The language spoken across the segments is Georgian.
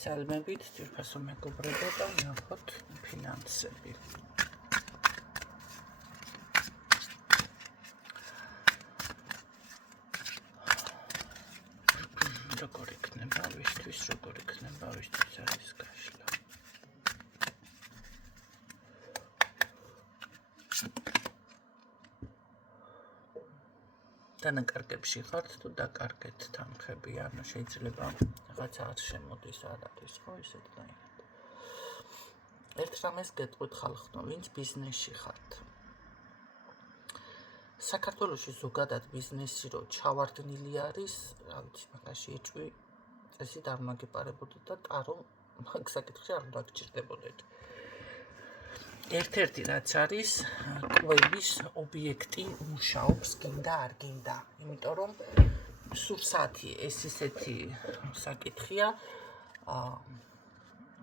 სალმებით ძირფასო მეგობრებო, ნახოთ ფინანსები. როგორ იქნება, ვისთვის როგორ იქნება, ვისთვის არის გაშლა. დანაკარგებში ხართ თუ დაკარგეთ თანხები, ანუ შეიძლება რაღაცა არ შემოდის, არ არის ხო ისეთ რაიმად. ერთ რამეს გეტყვით ხალხო, ვინც ბიზნესში ხართ. საქართველოში ზოგადად ბიზნესი რო ჩავარდნილი არის, რა ვიცი, მაგაში ეჭვი წესით არ მაგეპარებოდეთ და ტარო მაგ საკითხში არ უნდა გჭირდებოდეთ. ერთ-ერთი რაც არის კვების ობიექტი მუშაობს გინდა არ გინდა, იმიტომ რომ სურსათი ეს ისეთი საკითხია,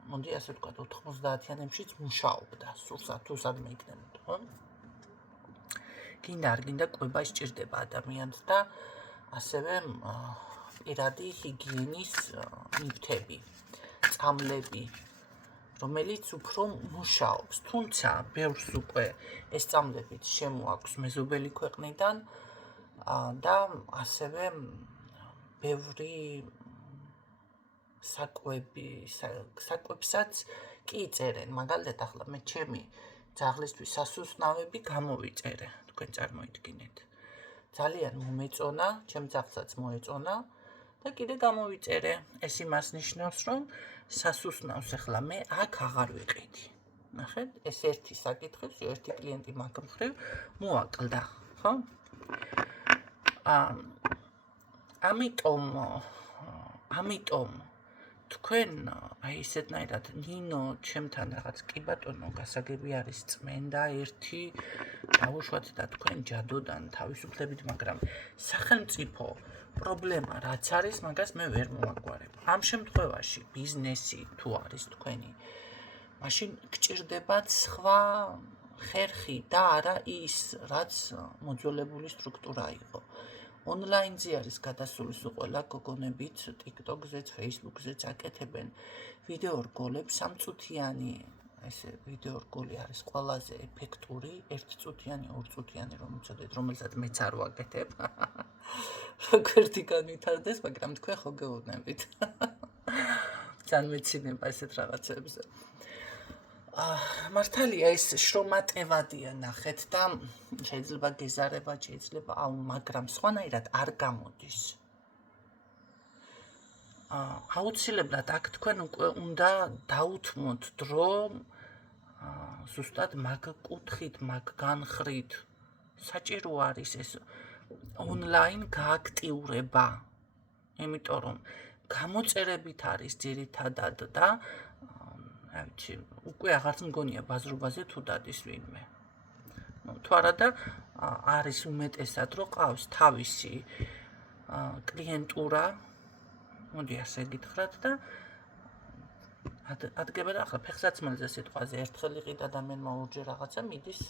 მოდი ასე ვთქვათ 90-იანებშიც მუშაობდა სურსათ თუ სადმე იქნებოდა, ხო? გინდა არ გინდა კვება სჭირდება ადამიანს და ასევე პირადი ჰიგიენის ნივთები, წამლები, რომელიც უფრო მუშაობს, თუმცა ბევრს უკვე ეს წამლებიც შემოაქვს მეზობელი ქვეყნიდან და ასევე ბევრი საკვებსაც კი წერენ, მაგალითად ახლა მე ჩემი ძაღლისთვის სასუსნავები გამოვიწერე, თქვენ წარმოიდგინეთ. ძალიან მომეწონა, ჩემ ძაღლსაც მოეწონა და კიდე გამოვიწერე. ეს იმას ნიშნავს, რომ სასუსნავს ახლა მე აქ აღარ ვიყიდი. ნახეთ, ეს ერთი საკითხის, ერთი კლიენტი მაგ მხრივ მოაკლდა, ხო? ამიტომ თქვენ აი ესეთნაირად ნინო ჩემთან რაღაც კი ბატონო გასაგები არის წმენდა ერთი დავუშვათ და თქვენ ჯადოდან თავისუფლებით, მაგრამ სახელმწიფო პრობლემა რაც არის, მაგას მე ვერ მოვაგვარებ. ამ შემთხვევაში ბიზნესი თუ არის თქვენი, მაშინ გჭირდებათ სხვა ხერხი და არა ის, რაც მოძველებული სტრუქტურა იყო. ონლაინზე არის გადასულის ყველა გოგონებიც, TikTok-ზეც, Facebook-ზეც აკეთებენ ვიდეო რგოლებს, სამწუთიანი ესე ვიდეო რგოლი არის ყველაზე ეფექტური, ერთწუთიანი, ორწუთიანი რომ უწოდეთ, რომელსაც მეც არ ვაკეთებ. როგორი განვითარდეს, მაგრამ თქვენ ხო გეუბნებით. განმეცინება ესეთ რაღაცებზე. მართალია ეს შრომატევადია ნახეთ და შეიძლება გეზარება, შეიძლება მაგრამ სხვანაირად არ გამოდის. აუცილებლად აქ თქვენ უკვე უნდა დაუთმოთ დრო ზუსტად მაგ კუთხით, მაგ განხრით. საჭირო არის ეს ონლაინ გააქტიურება. იმიტომ რომ გამოწერებით არის ძირითადად და რა ვიცი, უკვე აღარც მგონია ბაზრობაზე თუ დადის ვინმე. თუ არა და არის უმეტესად რომ ყავს თავისი კლიენტურა, მოდი ასე გითხრათ და ადგება და ახლა ფეხსაცმელზე სიტყვაზე ერთხელ იყიდა და მე ორჯერ რაღაცა მიდის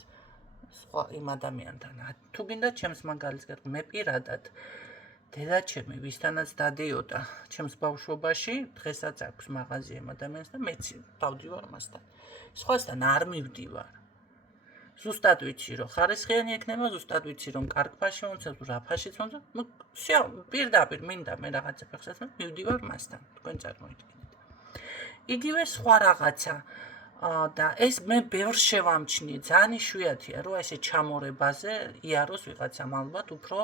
სხვა იმ ადამიანთან. თუ გინდა ჩემს მაგალითს გეტყვი, მე პირადად დედაჩემი ვისთანაც დადიოდა ჩემს ბავშვობაში, დღესაც აქვს მაღაზია იმ ადამიანს და მეც დავდივარ მასთან. სხვასთან არ მივდივარ. ზუსტად ვიცი რომ ხარისხიანი ექნება, ზუსტად ვიცი რომ კარგ ფაში მომცემ, რა ფაშიც მომცემ, პირდაპირ მინდა მე რაღაცა ფეხსაცმელი, მივდივარ მასთან, თქვენ წარმოიდგინეთ. იგივე სხვა რაღაცა და ეს მე ბევრს შევამჩნიე, ძალიან იშვიათია რომ ესე ჩამორებაზე იაროს ვიღაცამ ალბათ უფრო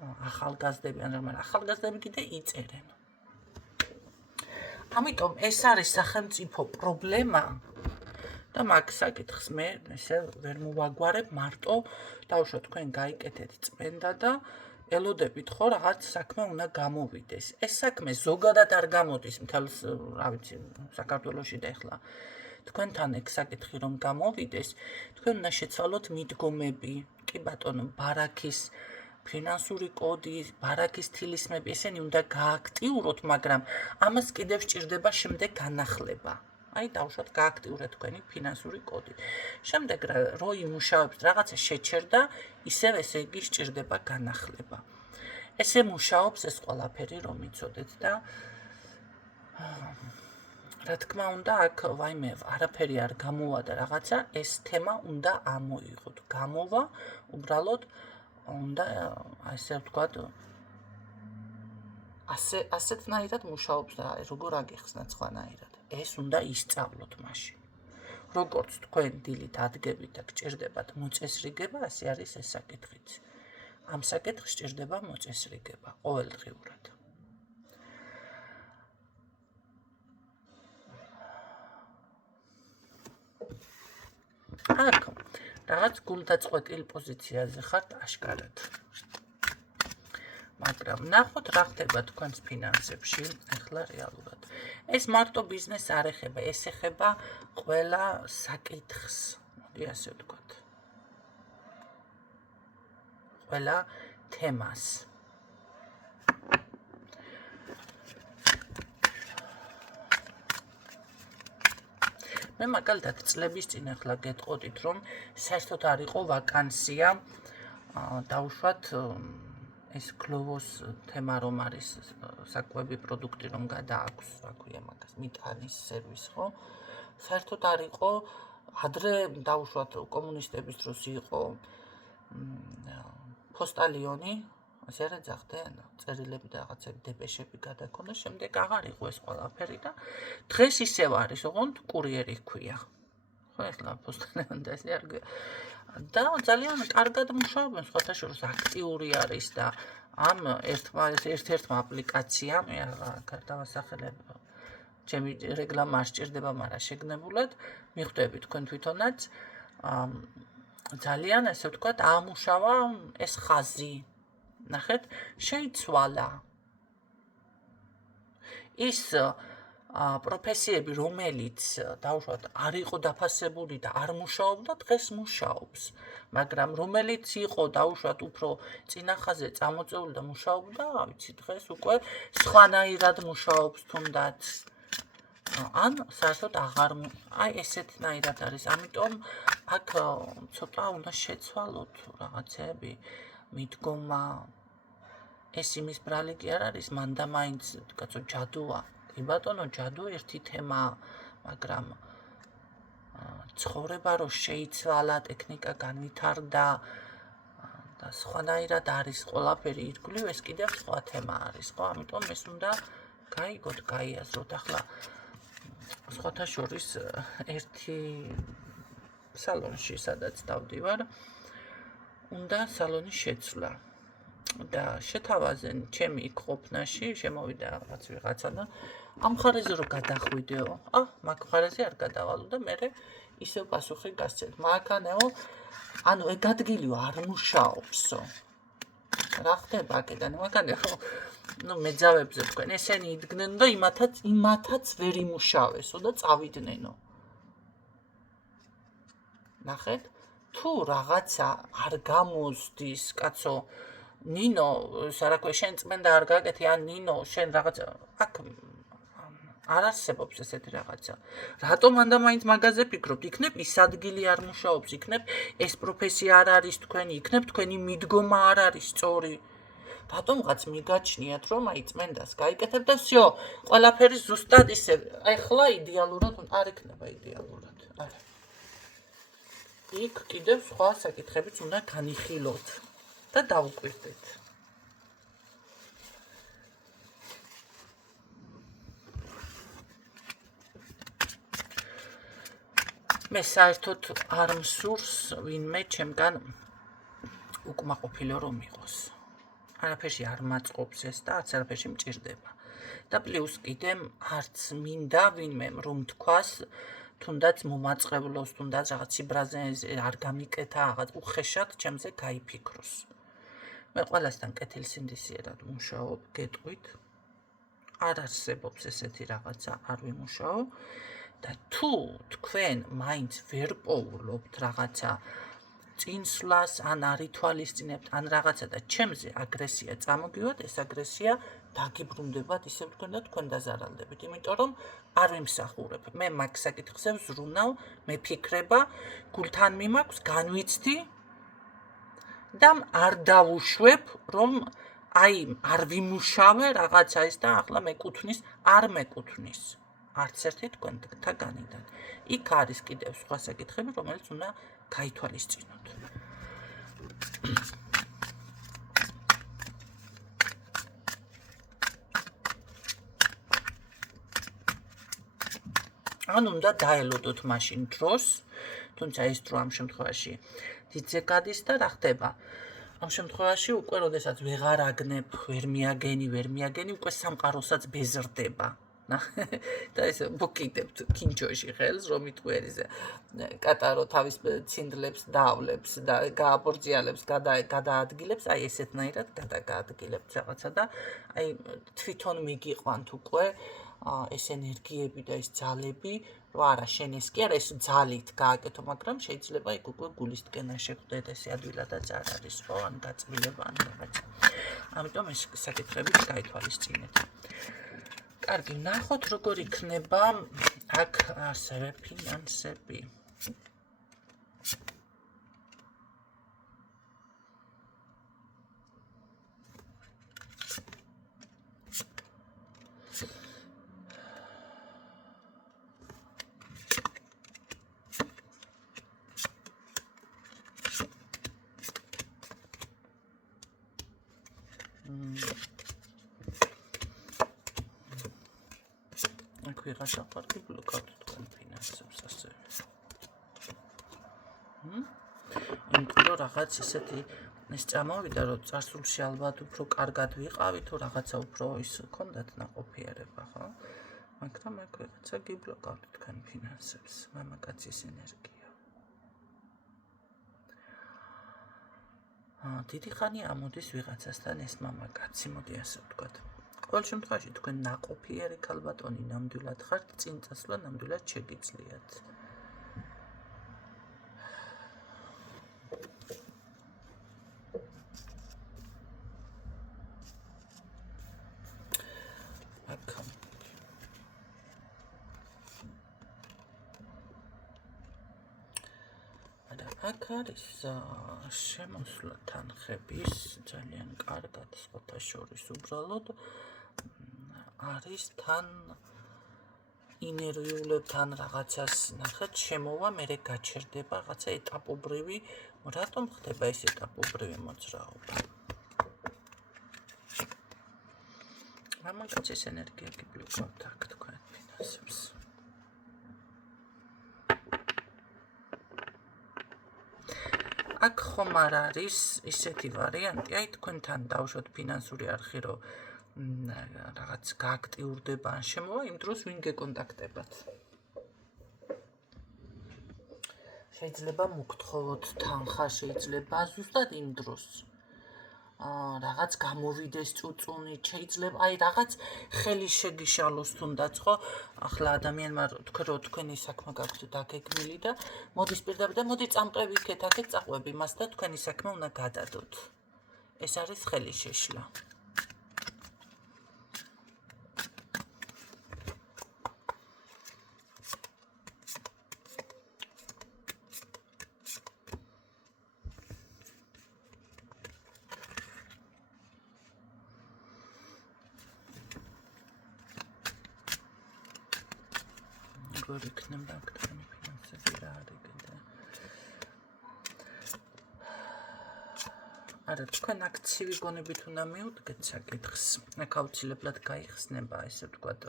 ახალგაზრდები, მაგრამ ახალგაზრდები კიდე იწერენ. ამიტომ ეს არის სახელმწიფო პრობლემა და მაგ საკითხს მე ესე ვერ მოვაგვარებ, მარტო დავუშვათ თქვენ გაიკეთეთ წმენდა და ელოდებით ხო რაღაც საქმე უნდა გამოვიდეს. ეს საქმე ზოგადად არ გამოდის მთელს, რა ვიცი, საქართველოში და ეხლა თქვენთან ეგ საკითხი რომ გამოვიდეს, თქვენ უნდა შეცვალოთ მიდგომები, კი ბატონო, ბარაქის ფინანსური კოდი, ბარაქის თილისმები, ესენი უნდა გააქტიუროთ, მაგრამ ამას კიდევ სჭირდება შემდეგ განახლება. აი დავუშვათ გააქტიურეთ თქვენი ფინანსური კოდი. შემდეგ რო იმუშავებს რაღაცა შეჩერდა, ისევ ესე იგი სჭირდება განახლება. ესე მუშაობს ეს ყველაფერი რომ იცოდეთ და რა თქმა უნდა, აქ ვაიმე არაფერი არ გამოვა და რაღაცა ეს თემა უნდა ამოიღოთ. გამოვა, უბრალოდ უნდა ასე ვთქვათ, ასეთნაირად მუშაობს და როგორ აგიხსნათ სხვანაირად. ეს უნდა ისწავლოთ მაშინ. როგორც თქვენ დილით ადგებით და გჭირდებათ მოწესრიგება, ასე არის ეს საკითხიც. ამ საკითხს სჭირდება მოწესრიგება ყოველდღიურად. აქ რაღაც გულდაწყვეტილ პოზიციაზე ხართ აშკარად. მაგრამ ნახოთ რა ხდება თქვენს ფინანსებში ახლა რეალურად. ეს მარტო ბიზნესს არ ეხება, ეს ეხება ყველა საკითხს, მოდი ასე ვთქვათ. ყველა თემას. მე მაგალითად წლების წინ ახლა გეტყოდით, რომ საერთოდ არ იყო ვაკანსია, დავუშვათ ეს გლოვოს თემა რომ არის საკვები პროდუქტი რომ გადააქვს, რა ქვია მაგას, მიტანის სერვისი, ხო? საერთოდ არ იყო, ადრე დავუშვათ კომუნისტების დროს იყო ფოსტალიონი, ასე არ ეძახდნენ, წერილები და რაღაცები, დეპეშები გადაქონდა, შემდეგ აღარ იყო ეს ყველაფერი და დღეს ისევ არის, ოღონდ კურიერი ჰქვია. ხო, ახლა ფოსტალიონი და ესე არ გვია. და ძალიან კარგად მუშაობენ, სხვათა შორის აქტიური არის და ამ ერთ-ერთმა აპლიკაციამ, აქ დავასახელებ, ჩემი რეკლამა არ სჭირდება, მაგრამ შეგნებულად, მიხვდები თქვენ თვითონაც, ძალიან, ესე ვთქვათ, აამუშავა ეს ხაზი. ნახეთ, შეიცვალა. ის პროფესიები, რომელიც დავუშვათ, არ იყო დაფასებული და არ მუშაობდა, დღეს მუშაობს. მაგრამ რომელიც იყო დავუშვათ უფრო წინა ხაზზე წამოწეული და მუშაობდა, ვიცი, დღეს უკვე სხვანაირად მუშაობს თუნდაც. ან საერთოდ აღარ, აი ესეთნაირად არის. ამიტომ აქ ცოტა უნდა შეცვალოთ რაღაცები, მიდგომა. ეს იმის ბრალი კი არ არის, მან და მაინც, კაცო, ჯადოა. კი ბატონო, ჯადო ერთი თემა, მაგრამ ცხოვრება რო შეიცვალა, ტექნიკა განვითარდა და სხვანაირად არის ყველაფერი ირგვლივ, ეს კიდევ სხვა თემა არის, ხო? ამიტომ ეს უნდა გაიგოთ, გაიაზროთ. ახლა სხვათა შორის ერთი სალონში, სადაც დავდივარ, უნდა სალონის შეცვლა. და შეთავაზენ ჩემი იქ ყოფნაში, შემოვიდა რაღაც ვიღაცა და ამ ხარეზე რო გადახვიდეო, მაგ ხარეზე არ გადავალო და მე ისევ პასუხი გასცეთ. მაგანეო, ანუ ეგ ადგილიო არ მუშაობსო. რა ხდება აქედან? მაგანეო, მეძავებზე თქვენ ესენი იდგნენ და იმათაც ვერ იმუშავესო და წავიდნენო. ნახეთ, თუ რაღაცა არ გამოსდის, კაცო, ნინო, სარაქვე, შენ წმენდა არ გაკეთე, ან ნინო, შენ რაღაცა, აქ არ არსებობს ესეთი რაღაცა. რატომ მანდა მაინც მაგაზე ფიქრობთ? იქნებ ის ადგილი არ მუშაობს, იქნებ ეს პროფესია არ არის თქვენი, იქნებ თქვენი მიდგომა არ არის სწორი. რატომღაც მიგაჩნიათ, რომ აი წმენდას გაიკეთებ და всё, ყველაფერი ზუსტად ისე, ახლა იდეალურად არ იქნება იდეალურად. არა. იქ კიდევ სხვა საკითხებიც უნდა განიხილოთ. და დავუკვირდეთ. მე საერთოდ არ მსურს ვინმე ჩემგან უკმაყოფილო რომ იყოს. არაფერში არ მაწყობს ეს და არც არაფერში მჭირდება. და პლუს კიდე არც მინდა ვინმე რომ თქვას, თუნდაც მომაწყებლოს, თუნდაც რაღაც ციბრაზე არ გამიკეთა, რაღაც უხეშად ჩემზე გაიფიქროს. მე ყველასთან კეთილსინდისიერად მუშაობ, გეტყვით. არ არსებობს ესეთი რაღაცა, არ ვიმუშაო და თუ თქვენ მაინც ვერ პოულობთ რაღაცა წინსვლას, ან არ ითვალისწინებთ, ან რაღაცა და ჩემზე აგრესია წამოგივათ, ეს აგრესია დაგიბრუნდებათ, ისე ვთქვენ და თქვენ დაზარალდებით, იმიტომ რომ არ ვიმსახურებ. მე მაგ საკითხზე ვზრუნავ, მეფიქრება, გულთან მიმაქვს, განვიცდი და არ დავუშვებ, რომ აი არ ვიმუშავე რაღაცა ის და ახლა მეკუთვნის, არ მეკუთვნის. არც ერთი თქვენთაგანიდან. იქ არის კიდევ სხვა საკითხები, რომელიც უნდა გაითვალისწინოთ. ან უნდა დაელოდოთ მაშინ დროს, თუმცა ის დრო ამ შემთხვევაში დიდზე გადის და რა ხდება? ამ შემთხვევაში უკვე როდესაც ვეღარ აგნებ, ვერ მიაგენი, უკვე სამყაროსაც ბეზრდება. და ეს მოკიდებთ კინჩოში ხელს, რომ იტყვერიზე კატარო თავის ცინდლებს დაავლებს და გააბორძიალებს, გადაადგილებს, აი ესეთნაირად გადაგაადგილებთ რაღაცა და აი თვითონ მიგიყვანთ უკვე ეს ენერგიები და ეს ძალები, რომ არა შენ ეს კი არა, ეს ძალით გააკეთო, მაგრამ შეიძლება იქ უკვე გულისტკენა შეხვდეთ, ესე ადვილადაც არ არის, ხო, ან გაწმილება, ან რაღაცა. ამიტომ ეს საკითხები გაითვალისწინეთ. კარგი, ნახოთ როგორ იქნება აქ ასევე ფინანსები. აქ ვიღაცა პარკი ბლოკავდა თქვენ ფინანსებს ასევე. იმიტომ რომ რაღაც ისეთი ეს წამოვიდა, რომ წარსულში ალბათ უფრო კარგად ვიყავი, თუ რაღაცა უფრო ის ჰქონდათ ნაყოფიერება, ხო? მაგრამ აქ ვიღაცა გიბლოკავდა თქვენ ფინანსებს, მამაკაცის ენერგია. დიდი ხანი ამოდის ვიღაცასთან ეს მამაკაცი, მოდი ასე ვთქვათ. ყოველ შემთხვევაში თქვენ ნაყოფიერი ქალბატონი ნამდვილად ხართ, წინ წასვლა ნამდვილად შეგიძლიათ. აქ არის შემოსვლა თანხების ძალიან კარგად სხვათა შორის უბრალოდ არის თან ინერვიულებთან რაღაცას ნახეთ შემოვა, მერე გაჩერდება რაღაცა ეტაპობრივი, რატომ ხდება ეს ეტაპობრივი მოძრაობა? მამაკაცის ენერგია გიბლოკავთ აქ თქვენ ფინანსებს. აქ ხომ არ არის ისეთი ვარიანტი, აი თქვენთან დავუშვათ ფინანსური არხი, რომ რაღაც გააქტიურდება ან შემოვა, იმ დროს ვინ გეკონტაქტებათ. შეიძლება მოგთხოვოთ თანხა, შეიძლება ზუსტად იმ დროს. რაღაც გამოვიდეს წუწუნი, შეიძლება აი რაღაც ხელი შეგიშალოს თუნდაც, ხო? ახლა ადამიანმა თქვენ რომ თქვენი საქმე გაქვთ დაგეგმილი და მოდის პირდაპირ და მოდი წამყევი იქეთ, აქეთ წაყვები მას და თქვენი საქმე უნდა გადადოთ. ეს არის ხელი შეშლა. როგორ იქნება აქ თქვენი ფინანსები რა არის კიდე? არა, თქვენ აქ ცივი გონებით უნდა მიუდგეთ საკითხს. აქ აუცილებლად გაიხსნება, ესე ვთქვათ,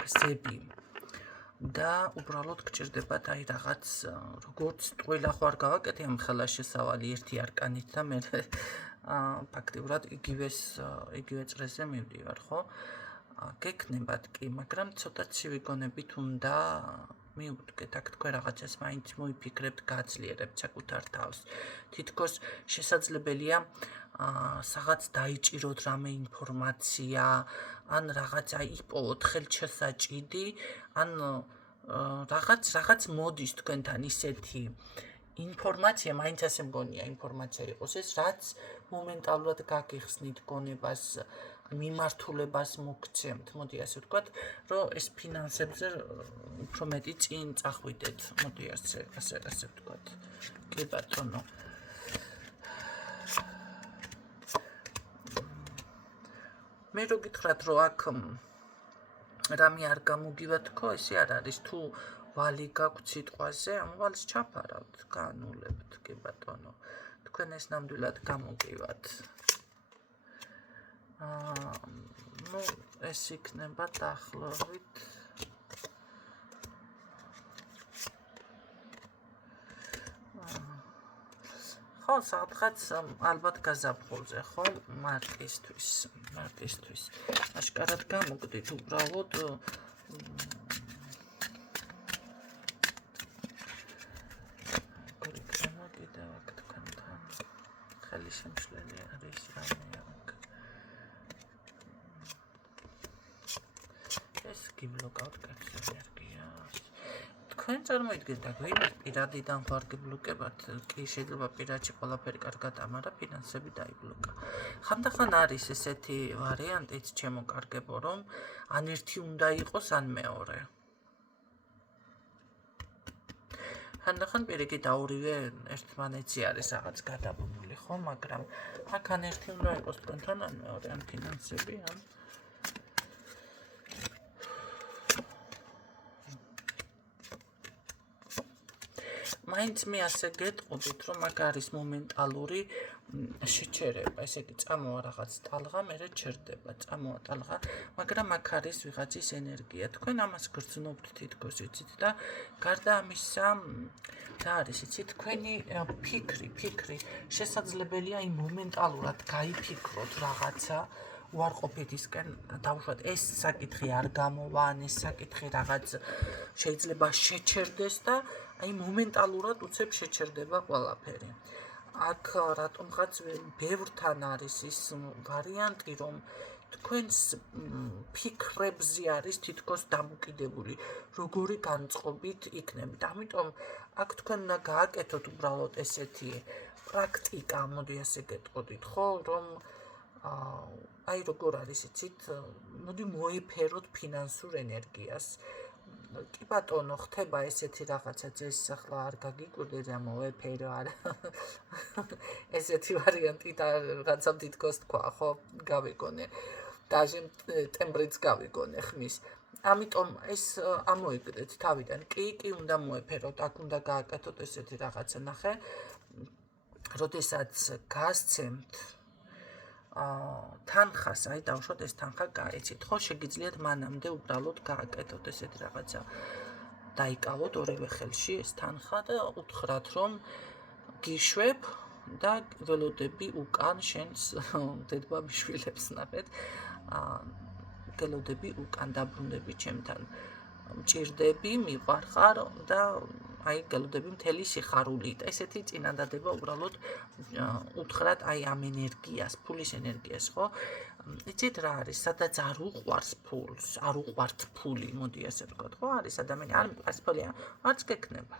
გზები და უბრალოდ გჭირდებათ აი რაღაც როგორც ტყუილა ხო არ გავაკეთე ამ ხელა შესავალი ერთი არკანით და მე ფაქტიურად იგივე წრეზე მივდივარ, ხო? გექნებათ კი, მაგრამ ცოტა ცივი გონებით უნდა მიუდგეთ, აქ თქვენ რაღაცას მაინც მოიფიქრებთ, გააძლიერებთ საკუთარ თავს. თითქოს შესაძლებელია რაღაც დაიჭიროთ რამე ინფორმაცია, ან რაღაცა იპოვოთ ხელჩასაჭიდი, ან რაღაც მოდის თქვენთან ისეთი ინფორმაცია, მაინც ასე მგონია ინფორმაცია იყოს ეს, რაც მომენტალურად გაგიხსნით გონებას, მიმართულებას მოგცემთ, მოდი ასე ვთქვათ, რომ ეს ფინანსებზე უფრო მეტი წინ წახვიდეთ, მოდი ასე ვთქვათ. კი ბატონო. მე რო გითხრათ, რომ აქ რამე არ გამოგივა თქო, ესე არ არის. თუ ვალი გაქვთ სიტყვაზე, ამ ვალს ჩაფარავთ, განულებთ, კი ბატონო. თქვენ ეს ნამდვილად გამოგივათ. ნუ ეს იქნება დაახლოებით ხო, სადღაც ალბათ გაზაფხულზე, ხო, მარტისთვის. აშკარად გამოგდით უბრალოდ გორი კრემა კიდევ აქ თქვენთან. ხელი შემშლელი არის რამე აქ. ეს გიბლოკავთ კაც ენერგიას. თქვენ წარმოიდგენთ აქ ვინმე პირადიდან ხარ გიბლოკებათ, კი შეიძლება პირადში ყველაფერი კარგად ამარა, ფინანსები დაიბლოკა. ხანდახან არის ესეთი ვარიანტიც ჩემო კარგებო, რომ ან ერთი უნდა იყოს, ან მეორე. ხანდახან პირიქით ორივე ერთმანეთში არის რაღაც გადაბმული, ხო, მაგრამ აქ ან ერთი უნდა იყოს თქვენთან, ან მეორე, ან ფინანსები, ან მაინც მე ასე გეტყობთ, რომ აქ არის მომენტალური შეჩერება, ესე იგი წამოა რაღაც ტალღა, მერე ჩერდება, წამოა ტალღა, მაგრამ აქ არის ვიღაცის ენერგია. თქვენ ამას გრძნობთ თითქოს, იცით და გარდა ამისა, რა არის, იცით, თქვენი ფიქრი შესაძლებელია იმ მომენტალურად გაიფიქროთ რაღაცა უარყოფითისკენ დავუშვათ ეს საკითხი არ გამოვა, ან ეს საკითხი რაღაც შეიძლება შეჩერდეს და აი მომენტალურად უცებ შეჩერდება ყველაფერი. აქ რატომღაც ბევრთან არის ის ვარიანტი, რომ თქვენს ფიქრებზე არის თითქოს დამოკიდებული, როგორი განწყობით იქნებით. ამიტომ აქ თქვენ უნდა გააკეთოთ უბრალოდ ესეთი პრაქტიკა, მოდი ასე გეტყოდით, ხო, რომ აი როგორ არის, იცით, მოდი მოეფეროთ ფინანსურ ენერგიას. კი ბატონო, ხდება ესეთი რაღაცა, ეს ახლა არ გაგიკვირდეთ რა მოეფერო, არა. ესეთი ვარიანტი და რაღაცა თითქოს თქვა, ხო, გავიგონე. დაჟე ტემბრიც გავიგონე ხმის. ამიტომ ეს ამოიგდეთ თავიდან. კი უნდა მოეფეროთ, აქ უნდა გააკეთოთ ესეთი რაღაცა, ნახე. როდესაც გასცემთ თანხას, აი დავუშვათ ეს თანხა გაეცით, ხო, შეგიძლიათ მანამდე უბრალოდ გააკეთოთ ესეთი რაღაცა. დაიკავოთ ორივე ხელში ეს თანხა და უთხრათ, რომ გიშვებ და ველოდები უკან შენს დედბაბიშვილებს, ნახეთ. გელოდები უკან დაბრუნდები ჩემთან. მჭირდები, მიყვარხარ და აი გელოდები მთელი სიხარულით. ესეთი წინადადება უბრალოდ უთხრათ აი ამ ენერგიას, ფულის ენერგიას, ხო? იცით რა არის, სადაც არ უყვარს ფულს, არ უყვართ ფული, მოდი ასე ვთქვათ, ხო? არის ადამიანი, არ მიყვარს ფული, არც გექნება.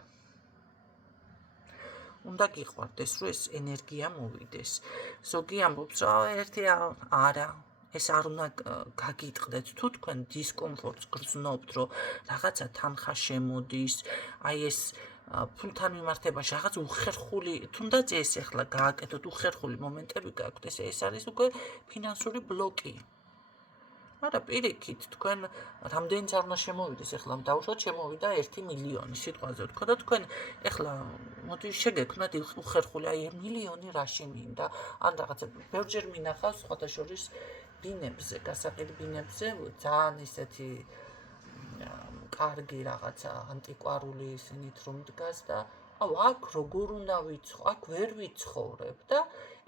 უნდა გიყვარდეს, რომ ეს ენერგია მოვიდეს. ზოგი ამბობს, ერთი არა. ეს არ უნდა გაგიტყდეთ, თუ თქვენ დისკომფორტს გრძნობთ, რომ რაღაცა თანხა შემოდის, აი ეს ფულთან მიმართებაში რაღაც უხერხული, თუნდაც ეს ახლა გააკეთოთ, უხერხული მომენტები გაქვთ, ეს არის უკვე ფინანსური ბლოკი. არა, პირიქით, თქვენ რამდენიც არ უნდა შემოვიდეს, ახლა დავუშვათ შემოვიდა 1 მილიონი სიტყვაზე ვთქვა და თქვენ ახლა მოდი შეგექმნათ უხერხული, აი 1 მილიონი რაში მინდა, ან რაღაცა ბევრჯერ მინახავს სხვადასხვა ბინებზე, გასაყიდ ბინებზე, ძალიან ისეთი კარგი რაღაცა ანტიკვარული ისინით რომ დგას და აუ აქ როგორ უნდა ვიცხოვ, აქ ვერ ვიცხოვრებ და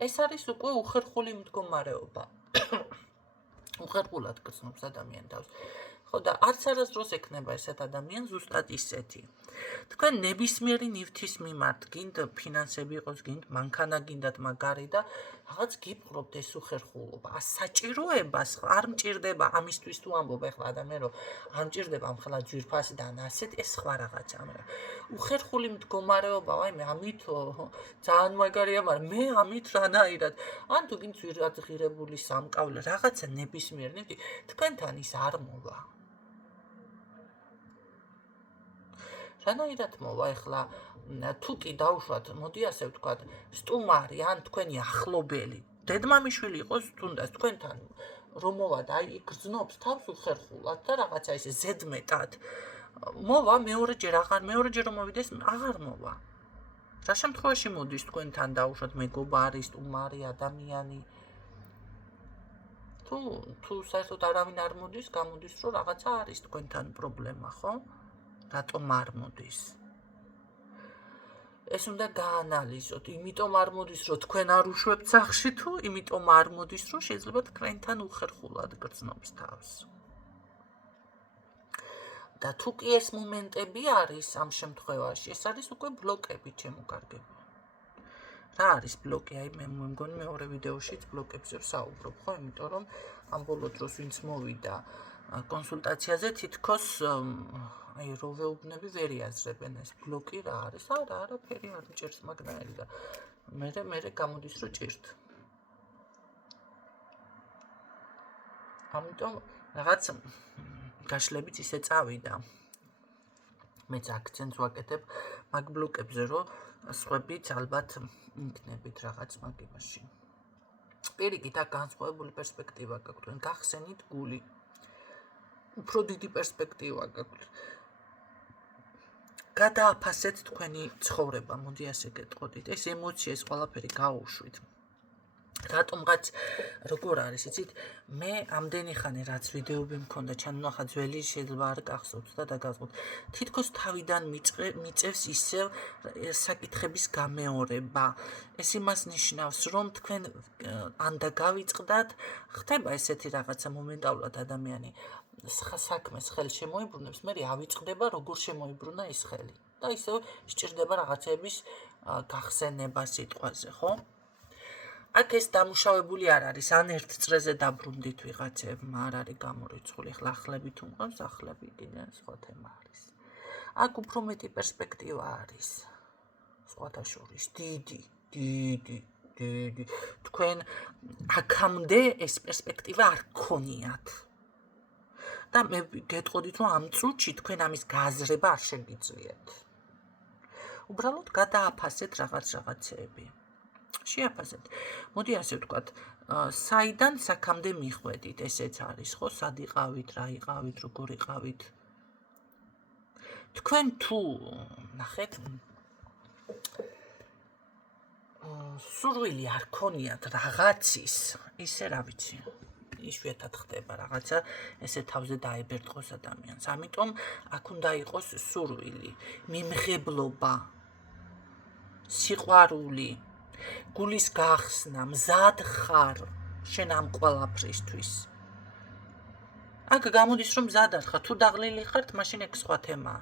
ეს არის უკვე უხერხული მდგომარეობა. უხერხულად გრძნობს ადამიანი თავს. ხო და არც არასდროს ექნება ესეთ ადამიანს ზუსტად ისეთი. თქვენ ნებისმიერი ნივთის მიმართ გინდ ფინანსები იყოს, გინდ მანქანა გინდათ მაგარი და რაღაც გიპყრობთ ეს უხერხულობა. საჭიროებას არ მჭირდება ამისთვის თუ ამბობ ახლა ადამიანი რომ არ მჭირდება ამ ხელა ძვირფასი და ასეთ ეს სხვა რაღაცა, მაგრამ უხერხული მდგომარეობა, აი მე ამით ძალიან მაგარია, მაგრამ მე ამით რანაირად ან თუ გინდ ძვირადღირებული სამკაულე რაღაცა ნებისმიერ ნივთი თქვენთან ის არ მოვა. რანაირად მოვა ახლა თუ კი დავუშვათ, მოდი ასე ვთქვათ, სტუმარი ან თქვენი ახლობელი, დედმამიშვილი იყოს თუნდაც თქვენთან რომ მოვა და აი გრძნობს თავს უხერხულად და რაღაცა ისე ზედმეტად მოვა მეორეჯერ რომ მოვიდეს აღარ მოვა. რა შემთხვევაში მოდის თქვენთან დაუშვათ მეგობარი, სტუმარი, ადამიანი? თუ საერთოდ არავინ არ მოდის, გამოდის რომ რაღაცა არის თქვენთან პრობლემა, ხო? რატომ არ მოდის? ეს უნდა გაანალიზოთ, იმიტომ არ მოდის, რომ თქვენ არ უშვებთ სახლში თუ იმიტომ არ მოდის, რომ შეიძლება თქვენთან უხერხულად გრძნობს თავს. და თუ კი ეს მომენტები არის ამ შემთხვევაში, ეს არის უკვე ბლოკები, ჩემო კარგებო. რა არის ბლოკი? აი მე მგონი მეორე ვიდეოშიც ბლოკებზე ვსაუბრობ, ხო? იმიტომ რომ ამ ბოლო დროს ვინც მოვიდა კონსულტაციაზე, თითქოს აი როვეუბნები ვერ იაზრებენ ეს ბლოკი რა არის. არაფერი არ მჭირს მაგნაირი და მე გამოდის რომ ჭირთ. ამიტომ რაღაც გაშლებით ისე წავიდა. მეც აქცენტს ვაკეთებ მაგ ბლოკებზე, რომ სხვებიც ალბათ იქნებით რაღაც მაგებაში. პირიქით აქ განსხვავებული პერსპექტივა გაქვთ, გახსენით გული. უფრო დიდი პერსპექტივა გაქვთ. გადააფასეთ თქვენი ცხოვრება, მოდი ასე გეტყოდით. ეს ემოცია, ეს ყველაფერი გაუშვით. რატომღაც როგორ არის, იცით, მე ამდენი ხანი რაც ვიდეოები მქონდა, ჩანონახა ძველი შეიძლება არ გახსოვთ და დაგაზღვით. თითქოს თავიდან მიწევს ისევ საკითხების გამეორება. ეს იმას ნიშნავს, რომ თქვენ ან დაგავიწყდათ, ხდება ესეთი რაღაცა მომენტალურად ადამიანი საქმეს ხელი შემოიბრუნებს, მე ავიწყდება როგორ შემოიბრუნა ის ხელი. და ისევ სჭირდება რაღაცების გახსენება სიტყვაზე, ხო? აქ ეს დამუშავებული არ არის, ან ერთ წრეზე დაბრუნდით ვიღაცებმა, არ არის გამორიცხული, ახლა ახლები თუ მყავს, ახლები კიდე სხვა თემა არის. აქ უფრო მეტი პერსპექტივა არის. სხვათა შორის, დიდი. თქვენ აქამდე ეს პერსპექტივა არ გქონიათ. და მე გეტყოდით, რომ ამ წუთში თქვენ ამის გააზრება არ შეგიძლიათ. უბრალოდ გადააფასეთ რაღაცეები. შეაფასეთ. მოდი ასე ვთქვათ, საიდან საქამდე მიხვედით, ესეც არის, ხო? სად იყავით, რა იყავით, როგორ იყავით. თქვენ თუ ნახეთ, სურვილი არ ქონიათ რაღაცის, ისე რა ვიცი, იშვიათად ხდება რაღაცა, ესე თავზე დაებერტყოს ადამიანს. ამიტომ აქ უნდა იყოს სურვილი, მიმღებლობა, სიყვარული, გულის გახსნა, მზად ხარ შენ ამ ყველაფრისთვის. აქ გამოდის რომ მზად არ ხარ, თუ დაღლილი ხართ, მაშინ ეგ სხვა თემაა.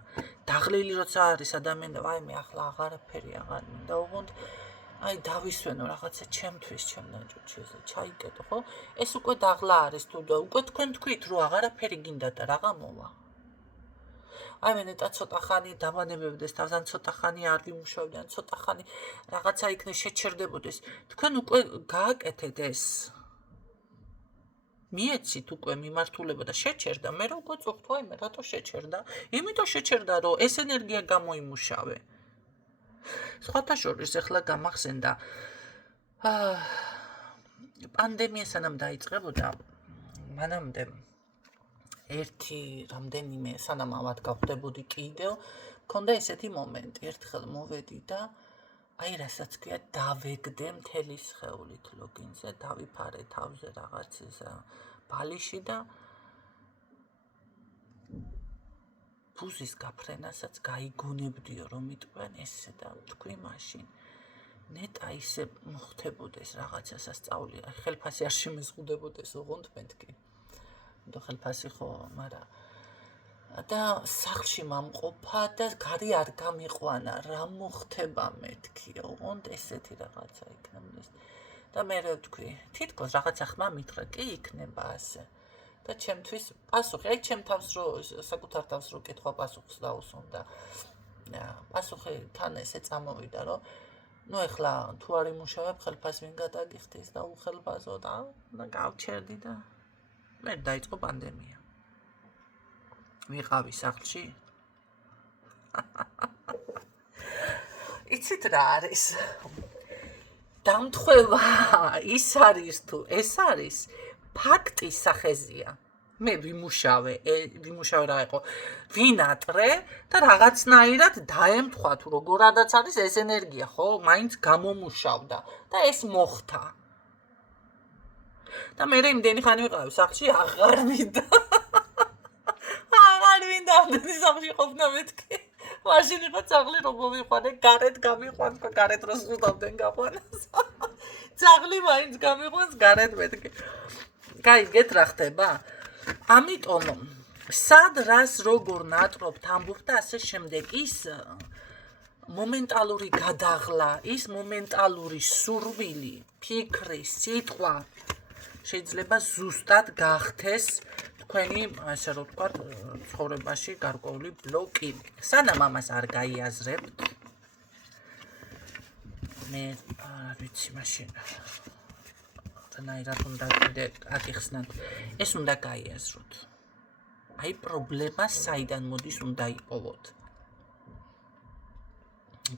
დაღლილი როცა არის ადამიანი და ვაიმე ახლა აღარაფერი აღარ მინდა, უღონდ აი დავისვენო რაღაცა ჩემთვის, ჩემ ნაჭუჭი ესე ჩაიკეტო, ხო? ეს უკვე დაღლა არის თუ და უკვე თქვენ თქვით რომ აღარაფერი გინდა და რაღა მოვა. აი მე ნეტა ცოტა ხანი დავანებებდეს თავს, ან ცოტა ხანი არ ვიმუშავდი, ან ცოტა ხანი რაღაცა იქნე შეჩერდებოდეს. თქვენ უკვე გააკეთეთ ეს. მიეცით უკვე მიმართულება და შეჩერდა, მე როგორ წუხთ, აი მე რატო შეჩერდა? იმიტომ შეჩერდა, რომ ეს ენერგია გამოიმუშავე. სხვათა შორის ახლა გამახსენდა პანდემია სანამ დაიწყებოდა, მანამდე ერთი რამდენიმე სანამ ავად გავხდებოდი კიდევ, მქონდა ესეთი მომენტი, ერთხელ მოვედი და აი რასაც ქვია, დავეგდე მთელი სხეულით ლოგინზე, დავიფარე თავზე რაღაც ბალიში და ბუზის გაფრენასაც გაიგონებდიო რომ იტყვენ ესე და თქვი მაშინ ნეტა ისე მოხდებოდეს რაღაცა სასწაული, ხელფასი არ შემეზღუდებოდეს ოღონდ მეთქი. და ხელფასი ხო, მაგრამ და სახლში მომყოფა და გარი არ გამიყვანა, რა მოხდება მეთქი, ოღონდ ესეთი რაღაცა იქნებდეს. და მე ვთქვი, თითქოს რაღაცა ხმა მითხრა, კი იქნება ასე. და ჩემთვის პასუხი, აი ჩემ თავს რო საკუთარ თავს რო კითხვა პასუხს დაუსვამდა. პასუხი თან ესე წამოვიდა, რომ ნუ ეხლა თუ არ იმუშავებ, ხელფასი ვინ გადაგიხდის და უხელბაზო და გავჩერდი და მე დაიწყო პანდემია. ვიყავი სახლში. იცით რა არის? დამთხევა ის არის თუ ეს არის ფაქტის სახეზია. მე ვიმუშავე რა იყო, ვინატრე და რაღაცნაირად დაემთხვა თუ როგორადაც არის ეს ენერგია, ხო, მაინც გამომუშავდა და ეს მოხდა. და მე იმდენი ხანი ვიყავი სახლში, აღარ მინდა ამდენი სახლში ყოფნა მეთქი. მაშინ იყო ძაღლი რომ მომიყვანე, გარეთ გამიყვანს, გარეთ რო სულავდნენ გაყვანას. ძაღლი მაინც გამიყვანს, გარეთ მეთქი. გაიგეთ რა ხდება? ამიტომ სად რას როგორ ნატრობთ ამბობ და ასე შემდეგ ის მომენტალური გადაღლა, ის მომენტალური სურვილი, ფიქრი, სიტყვა შეიძლება ზუსტად გახდეს თქვენი, ასე რომ ვთქვათ, ცხოვრებაში გარკვეული ბლოკი. სანამ ამას არ გაიაზრებთ, მე არ ვიცი მაშინ რანაირად უნდა კიდე აკიხსნათ, ეს უნდა გაიაზროთ. აი პრობლემა საიდან მოდის უნდა იპოვოთ.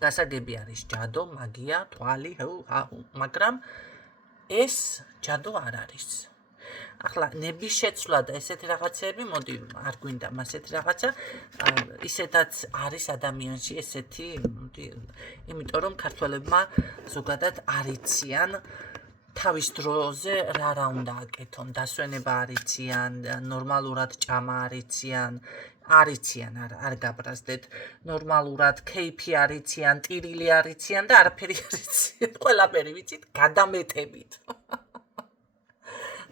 გასაგები არის ჯადო, მაგია, თვალი, მაგრამ ეს ჯადო არ არის. ახლა ნების შეცვლა და ესეთი რაღაცები, მოდი არ გვინდა ასეთი რაღაცა, ისედაც არის ადამიანში ესეთი, იმიტომ რომ ქართველებმა ზოგადად არ იციან თავის დროზე რა უნდა აკეთონ, დასვენება არ იციან, ნორმალურად ჭამა არ იციან, არ გაბრაზდეთ, ნორმალურად кейფი არ იციან, ტირილი არ იციან და არაფერი არ იციან, ყველაფერი ვიცით გადამეტებით.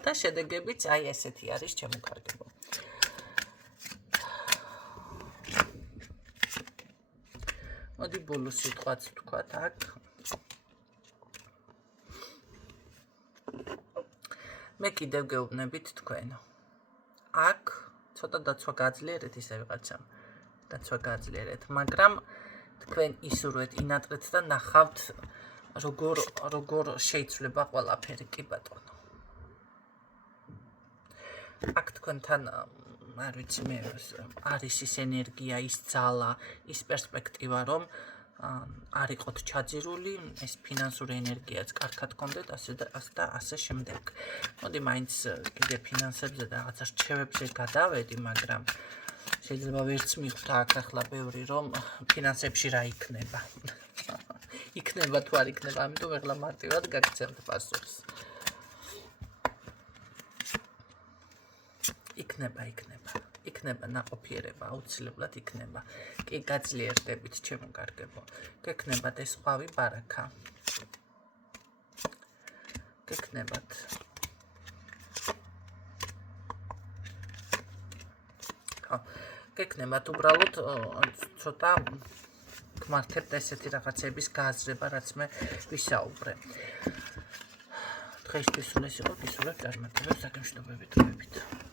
და შედეგებიც აი ესეთი არის ჩემო კარგებო. მოდი ბოლოს სიტყვაც ვთქვათ აქ. მე კიდევ გეუბნებით თქვენ. აქ ცოტა დაცვა გაძლიერეთ ისე ვიღაცამ. დაცვა გაძლიერეთ, მაგრამ თქვენ ისურვეთ, ინატრეთ და ნახავთ როგორ შეიცვლება ყველაფერი, კი ბატონო. აქ თქვენთან არ ვიცი მე არის ის ენერგია, ის ძალა, ის პერსპექტივა, რომ არ იყოთ ჩაძირული, ეს ფინანსური ენერგიაც კარგად გქონდეთ, და ასე შემდეგ. მოდი მაინც კიდე ფინანსებზე და რაღაცა რჩევებზე გადავედი, მაგრამ შეიძლება ვერც მიხვდა აქ ახლა ბევრი, რომ ფინანსებში რა იქნება. იქნება თუ არ იქნება, ამიტომ ახლა მარტივად გაგცემთ პასუხს. იქნება ნაყოფიერება, აუცილებლად იქნება. კი გაძლიერდებით, ჩემო კარგებო. გექნებათ ეს ხვავი ბარაქა. გექნებათ. გექნებათ უბრალოდ ცოტა გმართებთ ესეთი რაღაცების გააზრება, რაც მე ვისაუბრე. დღეისთვის ეს იყო, გისურვებთ წარმატებებს საგემშვიდობებით.